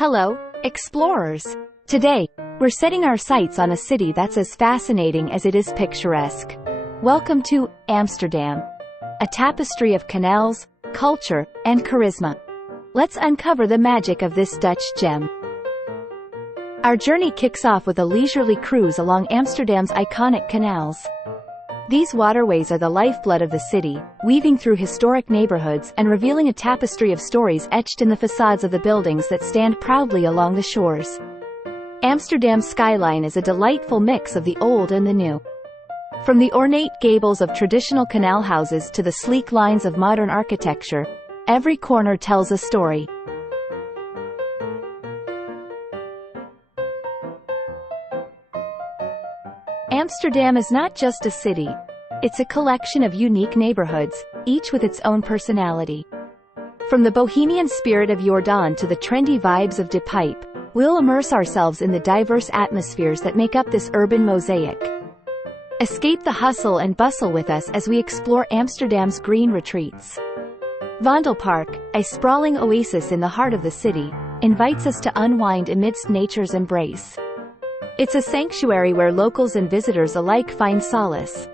Hello, explorers! Today, we're setting our sights on a city that's as fascinating as it is picturesque. Welcome to Amsterdam, a tapestry of canals, culture, and charisma. Let's uncover the magic of this Dutch gem. Our journey kicks off with a leisurely cruise along Amsterdam's iconic canals. These waterways are the lifeblood of the city, weaving through historic neighborhoods and revealing a tapestry of stories etched in the facades of the buildings that stand proudly along the shores. Amsterdam's skyline is a delightful mix of the old and the new. From the ornate gables of traditional canal houses to the sleek lines of modern architecture, every corner tells a story. Amsterdam is not just a city. It's a collection of unique neighborhoods, each with its own personality. From the bohemian spirit of Jordaan to the trendy vibes of De Pijp, we'll immerse ourselves in the diverse atmospheres that make up this urban mosaic. Escape the hustle and bustle with us as we explore Amsterdam's green retreats. Vondelpark, a sprawling oasis in the heart of the city, invites us to unwind amidst nature's embrace. It's a sanctuary where locals and visitors alike find solace.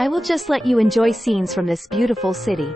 I will just let you enjoy scenes from this beautiful city.